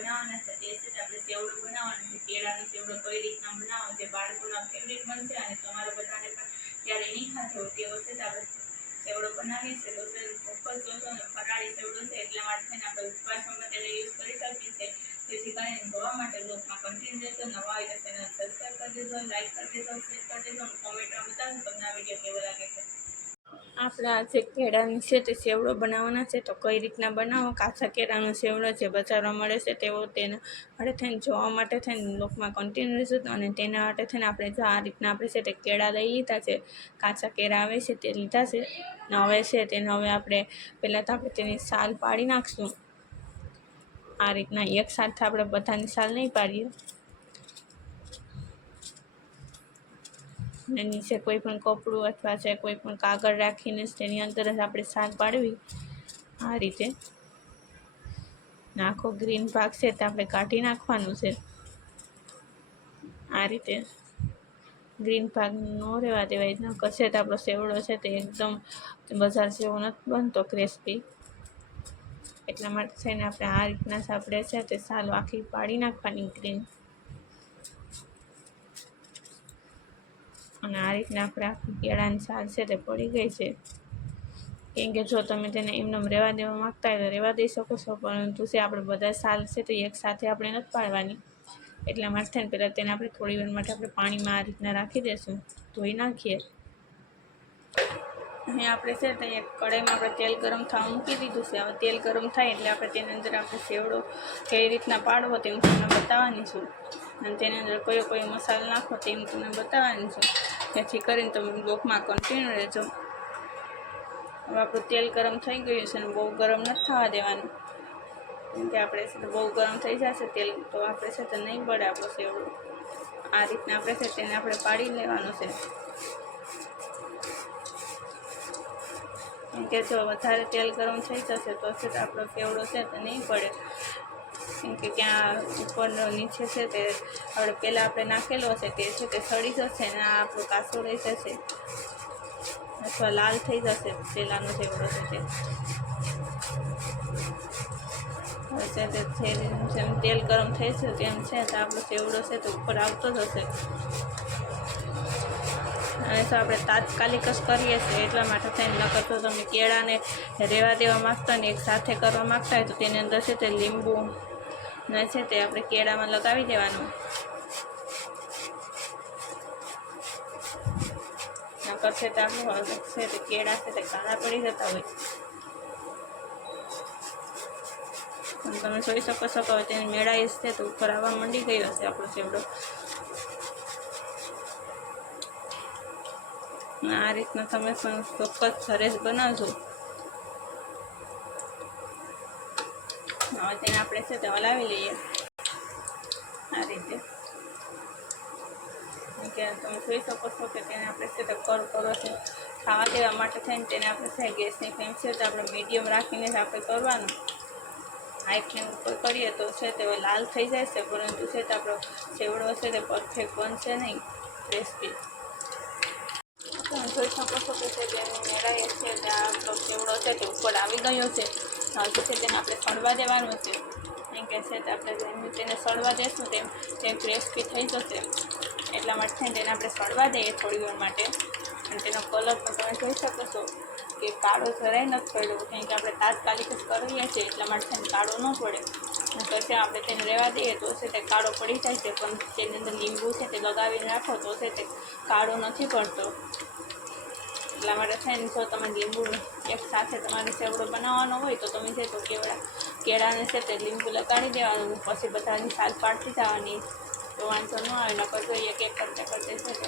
બનાવવાના છે તે છે આપણે સેવડો બનાવવાનો છે। કેળાનો સેવડો કઈ રીતના બનાવવાનો છે, બાળકોના ફેવરેટ બનશે અને તમારા બધાને પણ ત્યારે નહીં ખાતો હોય તેવો છે આપણે સેવડો બનાવીએ છીએ। તો ચોક્કસ જોશો અને ફરાળી સેવડો છે એટલા માટે થઈને આપણે ઉપવાસમાં તેને યુઝ કરી શકીએ છીએ। જેથી કરીને જોવા માટે બ્લોગમાં કન્ટિન્યુ રહેજો। નવા હોય તો ચેનલ સબસ્ક્રાઈબ કરી દેજો, લાઈક કરી દેજો, શેર કરી દેજો અને કોમેન્ટમાં બતાવજો તમને આ વિડીયો કેવો લાગે છે। આપણે આજે કેળાની છે તે સેવડો બનાવવાના છે। તો કઈ રીતના બનાવો, કાચા કેળાનો સેવડો જે બજારમાં મળે છે તેવો તેના માટે થઈને જોવા માટે થઈને બ્લોગમાં કન્ટિન્યુ રહેજો। અને તેના માટે થઈને આપણે જો આ રીતના આપણે છે તે કેળા લઈ લીધા છે, કાચા કેળા આવે છે તે લીધા છે ને હવે છે તેને હવે આપણે પહેલાં તો આપણે તેની સાલ પાડી નાખશું। આ રીતના એક સાથે આપણે બધાની સાલ નહીં પાડીએ અને નીચે કોઈ પણ કપડું અથવા છે કોઈ પણ કાગળ રાખીને તેની અંદર જ આપણે સાલ પાડવી। આ રીતે આખો ગ્રીન ભાગ છે તે આપણે કાઢી નાખવાનું છે। આ રીતે ગ્રીન ભાગ ન રહેવા દેવાય, ન કશે તો આપણો સેવડો છે તે એકદમ બજાર જેવો નથી બનતો ક્રિસ્પી। એટલા માટે થઈને આપણે આ રીતના આપણે છે તે સાલ આખી પાડી નાખવાની ગ્રીન। અને આ રીતના આપણે આખી કેળાની સાલ છે તે પડી ગઈ છે। કેમ કે જો તમે તેને એમને રહેવા દેવા માગતા હોય તો રહેવા દઈ શકો છો, પરંતુ છે આપણે બધા સાલ છે તો એક સાથે આપણે નથી પાડવાની। એટલા માટે થઈને પહેલાં તેને આપણે થોડી વાર માટે આપણે પાણીમાં આ રીતના રાખી દઈશું, ધોઈ નાખીએ। અહીં આપણે છે તો એક કઢાઈમાં આપણે તેલ ગરમ થવા મૂકી દીધું છે। હવે તેલ ગરમ થાય એટલે આપણે તેની અંદર આપણે સેવડો કઈ રીતના પાડવો તે હું તમને બતાવવાની છું અને તેની અંદર કયો કયો મસાલો નાખવો તે હું તમને બતાવવાની છું, જેથી કરીને તમે બ્લોગમાં કન્ટિન્યુ રહેજો। હવે આપણું તેલ ગરમ થઈ ગયું છે અને બહુ ગરમ નથી થવા દેવાનું, કેમ કે આપણે છે તો બહુ ગરમ થઈ જશે તેલ તો આપણે છે તો નહીં પડે આપણો સેવડો। આ રીતના આપણે છે તેને આપણે પાડી લેવાનું છે, કેમ કે જો વધારે તેલ ગરમ થઈ જશે તો છે તો આપણો સેવડો છે તો નહીં પડે, કેમ કે ત્યાં ઉપર નીચે છે તે આપણે પહેલાં આપણે નાખેલો હશે તે છે તે સડી જશે અને આ આપણો કાચો રહી જશે અથવા લાલ થઈ જશે પહેલાંનો સેવડો છે તે। હવે છે તે જેમ તેલ ગરમ થઈ છે તેમ છે તો આપણો સેવડો છે તો ઉપર આવતો જ હશે। અને તો આપણે તાત્કાલિક જ કરીએ છીએ એટલા માટે થઈને, નકર તો તમે કેળાને રહેવા દેવા માગતા ને એક સાથે કરવા માગતા હોય તો તેની અંદર છે તે લીંબુ ને છે તે આપણે કેળામાં લગાવી દેવાનું, નકર છે તે આપણું છે તે કેળા છે તે કાળા પડી જતા હોય। તમે જોઈ શકો છો કે તેની મેળાઈશ છે તો ઉપર આવવા માંડી ગયો હશે આપણો સેવડો। આ રીતના તમે પણ ચોક્કસ ઘરે જ બનાવજો। હવે તેને આપણે છે તે હલાવી લઈએ આ રીતે, કે તમે જોઈ શકો છો કે તેને આપણે છે તે કરો છે ખાવા દેવા માટે થઈને તેને આપણે છે ગેસની ફ્લેમ છે તો આપણે મીડિયમ રાખીને જ આપણે કરવાનું। હાઈ ફ્લેમ ઉપર કરીએ તો છે તે લાલ થઈ જાય છે, પરંતુ છે તે આપણો સેવડો છે તે પરફેક્ટ બનશે નહીં ક્રિસ્પી। તમે જોઈ શકો છો કે છે તેની મેળાએ છે ત્યાં આપણો સેવડો છે તે ઉપર આવી ગયો છે। હજુ છે તેને આપણે સળવા દેવાનું છે, કેમ કે છે તે આપણે જેમ તેને સળવા દેશું તેમ ક્રિસ્પી થઈ જશે। એટલા માટે થઈને તેને આપણે સળવા દઈએ થોડી વાર માટે। અને તેનો કલર પણ તમે જોઈ શકો છો કે કાળો જરાય નથી પડ્યો, કેમ કે આપણે તાત્કાલિક જ કરીએ છીએ એટલા માટે થઈને કાળો ન પડે, પછી આપણે તેને રહેવા દઈએ તો છે તે કાળો પડી જાય છે, પણ તેની અંદર લીંબુ છે તે લગાવીને રાખો તો છે તે કાળો નથી પડતો। એટલા માટે થઈને જો તમે લીંબુ એક સાથે તમારે સેવડો બનાવવાનો હોય તો તમે છે તો કેળાને છે તે લીંબુ લગાડી દેવાનું, પછી બધાની સાલ પાડતી જવાની તો વાંધો ન આવે, નકર તો એક એક કરતે છે તે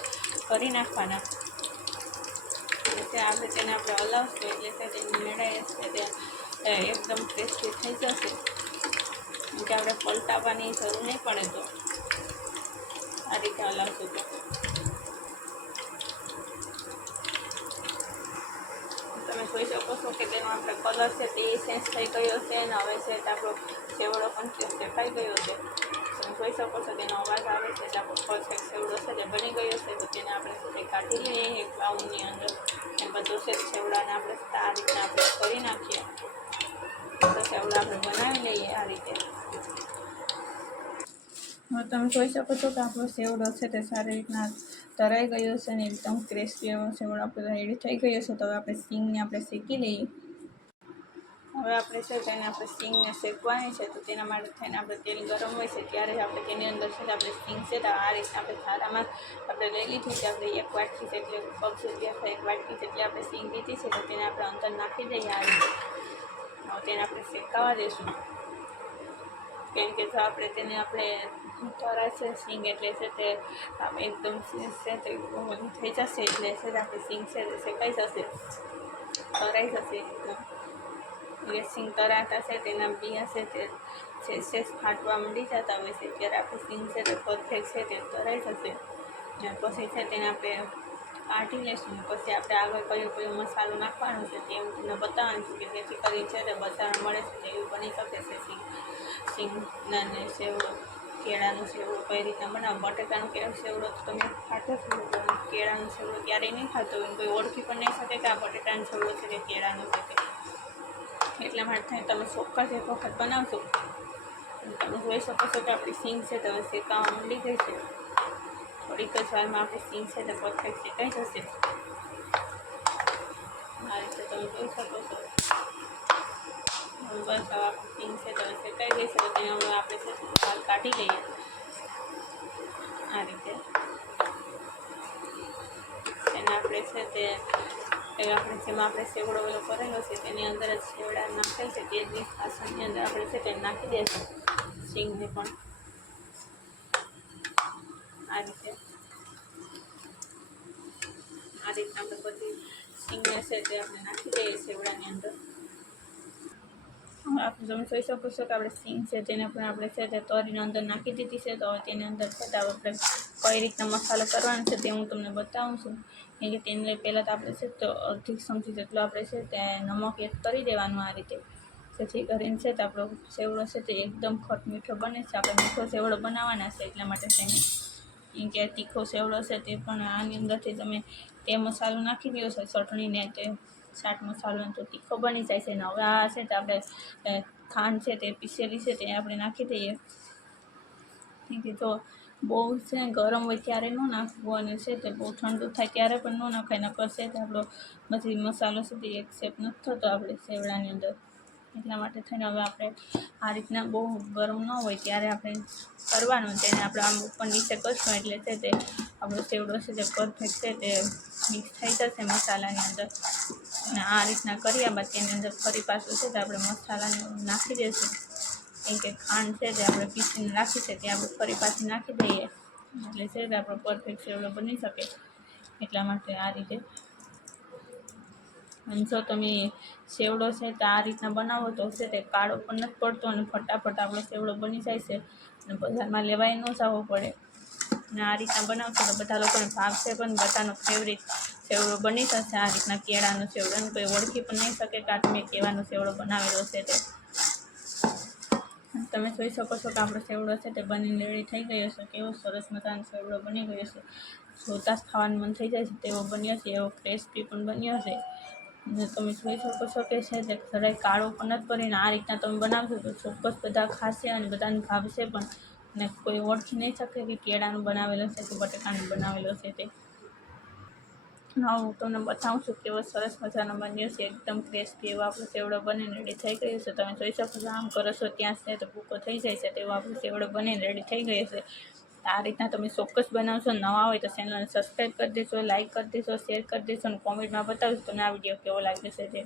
કરી નાખવાના। એટલે આપણે તેને આપણે હલાવશું એટલે છે તેની મેળાએ છે તે એકદમ ક્રિસ્પી થઈ જશે, કે આપણે પલટાવવાની જરૂર નહીં પડે તો આ રીતે હલાવશું તો। તમે જોઈ શકો છો કે તેનો આપણે કલર છે તે ચેન્જ થઈ ગયો છે અને હવે છે આપણો સેવડો પણ દેખાઈ ગયો છે। તમે જોઈ શકો છો તેનો અવાજ આવે છે એટલે આપણો પરફેક્ટ સેવડો છે તે બની ગયો છે। તો તેને આપણે છે તે કાઢી લઈએ એક બાઉલની અંદર એ બધું છે સેવડાને આપણે આ રીતના આપણે કરી નાખીએ તો સેવડા આપણે બનાવી લઈએ આ રીતે। હવે તમે જોઈ શકો છો કે આપણો સેવડો છે તે સારી રીતના તરાઈ ગયો છે અને એકદમ ક્રિસ્પી એવો સેવડો આપણો રેડી થઈ ગયો છે. તો હવે આપણે સિંગને આપણે શેકી લઈએ. હવે આપણે છે તેને આપણે સિંગને શેકવાની છે. તો તેના માટે થઈને આપણે તેલ ગરમ હોય છે ત્યારે જ આપણે તેની અંદર છે આપણે સિંગ છે તો આ રીતના આપણે થાળામાં આપણે લઈ લીધી છે. આપણે 1 વાટકી જેટલી પગ જેટલી અથવા 1 વાટકી જેટલી આપણે સિંગ લીધી છે. તો તેને આપણે અંદર નાખી દઈએ આ રીતે. હવે તેને આપણે શેકાવા દઈશું. કેમ કે જો આપણે તેને આપણે તરા છે સિંગ એટલે છે તે એકદમ છે તે થઈ જશે એટલે છે તે આપણી સિંગ છે તે શેકાઈ જશે, તરાઈ જશે એકદમ. એટલે સિંગ તરાતા છે તેના બિયા છે તે શેષ ફાટવા માંડી જતા હોય છે ત્યારે આપણી સિંગ છે તે પરફેક્ટ છે તે તરાઈ જશે. અને પછી છે તેને આપણે કાઢી લઈશું. પછી આપણે આગળ કયો મસાલો નાખવાનો છે તે હું તમને બતાવવાનું છું કે જેથી કરી છે તે બજારમાં મળે છે તેવું બની શકે છે. સિંગના ને સેવડો, કેળાનો સેવડો કઈ રીતના બનાવો. બટેકાનો સેવડો તો તમે ખાતો છો, કેળાનો સેવડો ક્યારેય નહીં ખાતો હોય. કોઈ ઓળખી પણ નહીં શકે કે આ બટેટાનો સેવડો છે કે કેળાનો છે તે. એટલા માટે થઈને તમે ચોક્કસ એક વખત બનાવશો. તમે જોઈ શકો છો કે આપણી સિંગ છે તમે શેકાવા માંડી ગઈ છે. થોડીક જ વારમાં આપણી સિંગ છે તે પરફેક્ટ શેકાઈ જશે. આ રીતે તમે જોઈ શકો છો. બસ હવે આપણી સિંગ છે તમે શેકાઈ ગઈ છે. તો તેને હવે આપણે છે બહાર કાઢી લઈએ આ રીતે. તેને આપણે છે તે આપણે જેમાં આપણે સેવડો ઓલો કરેલો છે તેની અંદર જ સેવડા નાખેલ છે તે જ વાસણની અંદર આપણે છે તે નાખી દઈશું સિંગને પણ આ રીતે. આ રીતના આપણે બધી સિંગને છે તે આપણે નાખી દઈએ સેવડાની અંદર. આપણે તમે જોઈ શકો છો કે આપણે સિંગ છે તેને પણ આપણે છે તે તરીને અંદર નાખી દીધી છે. તો હવે તેની અંદર છે તે આપણે કઈ રીતના મસાલો કરવાનો છે તે હું તમને બતાવું છું. કેમ કે તેને પહેલાં તો આપણે છે તો અડધી ચમચી જેટલો આપણે છે તે નમક એડ કરી દેવાનું આ રીતે. જેથી કરીને છે તો આપણો સેવડો છે તે એકદમ ખટ મીઠો બને છે. આપણે મીઠો સેવડો બનાવવાના છે એટલા માટે થઈને. કેમ કે તીખો સેવડો છે તે પણ આની અંદરથી તમે તે મસાલો નાખી દો છો ચટણીને તે ચાટ મસાલો તો તીખો બની જાય છે. ને હવે આ છે તો આપણે ખાંડ છે તે પીસેલી છે તે આપણે નાખી દઈએ. તો બહુ છે ગરમ હોય ત્યારે ન નાખવું અને છે તે બહુ ઠંડુ થાય ત્યારે પણ ન નાખાય. નકર છે તે આપણો બધી મસાલો છે તે એક્સેપ્ટ નથી થતો આપણે સેવડાની અંદર. એટલા માટે થઈને હવે આપણે આ રીતના બહુ ગરમ ન હોય ત્યારે આપણે કરવાનું. તેને આપણે આમ ઉપર નીચે કરશું એટલે છે તે આપણો સેવડો છે તે પરફેક્ટ છે તે મિક્સ થઈ જશે મસાલાની અંદર. અને આ રીતના કર્યા બાદ તેની અંદર ફરી પાછું છે તે આપણે મસાલાને નાખી દઈશું. કેમ કે ખાંડ છે તે આપણે પીસીને રાખી છે તે આપણે ફરી પાછી નાખી દઈએ એટલે છે તે આપણો પરફેક્ટ સેવડો બની શકે. એટલા માટે આ રીતે. અને જો તમે સેવડો છે તો આ રીતના બનાવો તો છે તે કાળો પણ નથી પડતો અને ફટાફટ આપણો સેવડો બની જાય છે. અને બજારમાં લેવાય ન જવો પડે. અને આ રીતના બનાવશો તો બધા લોકોને ભાવશે પણ. બધાનો ફેવરિટ સેવડો બની જશે આ રીતના કેળાનો સેવડો. અને કોઈ ઓળખી પણ નહીં શકે કે આ તમે કેળાનો સેવડો બનાવેલો છે તે. તમે જોઈ શકો છો કે આપણો સેવડો છે તે બનીને રેડી થઈ ગયો છે. કેવો સરસ મજાનો સેવડો બની ગયો છે. જોતાં જ ખાવાનું મન થઈ જાય છે તેવો બન્યો છે. એવો ક્રિસ્પી પણ બન્યો છે. અને તમે જોઈ શકો છો કે છે તે જરાય કાળો પણ નથી કરીને આ રીતના તમે બનાવશો તો ચોક્કસ બધા ખાશે અને બધાને ભાવશે પણ. અને કોઈ ઓળખી નહીં શકે કે કેળાનો બનાવેલો છે કે બટાકાનો બનાવેલો છે તે. હું તમને બતાવું છું કેવો સરસ મજાનો બન્યો છે. એકદમ ક્રિસ્પી એવો આપણો સેવડો બનીને રેડી થઈ ગયો છે. તમે જોઈ શકો છો આમ કરો છો ત્યાં છે તો ભૂકો થઈ જાય છે તેવો આપણો સેવડો બનીને રેડી થઈ ગયો છે. આ રીતના તમે ચોક્કસ બનાવશો. નવા હોય તો ચેનલને સબસ્ક્રાઈબ કરી દેશો, લાઇક કરી દેશો, શેર કરી દેશો અને કોમેન્ટમાં બતાવશો તમને આ વિડીયો કેવો લાગ્યો છે તે.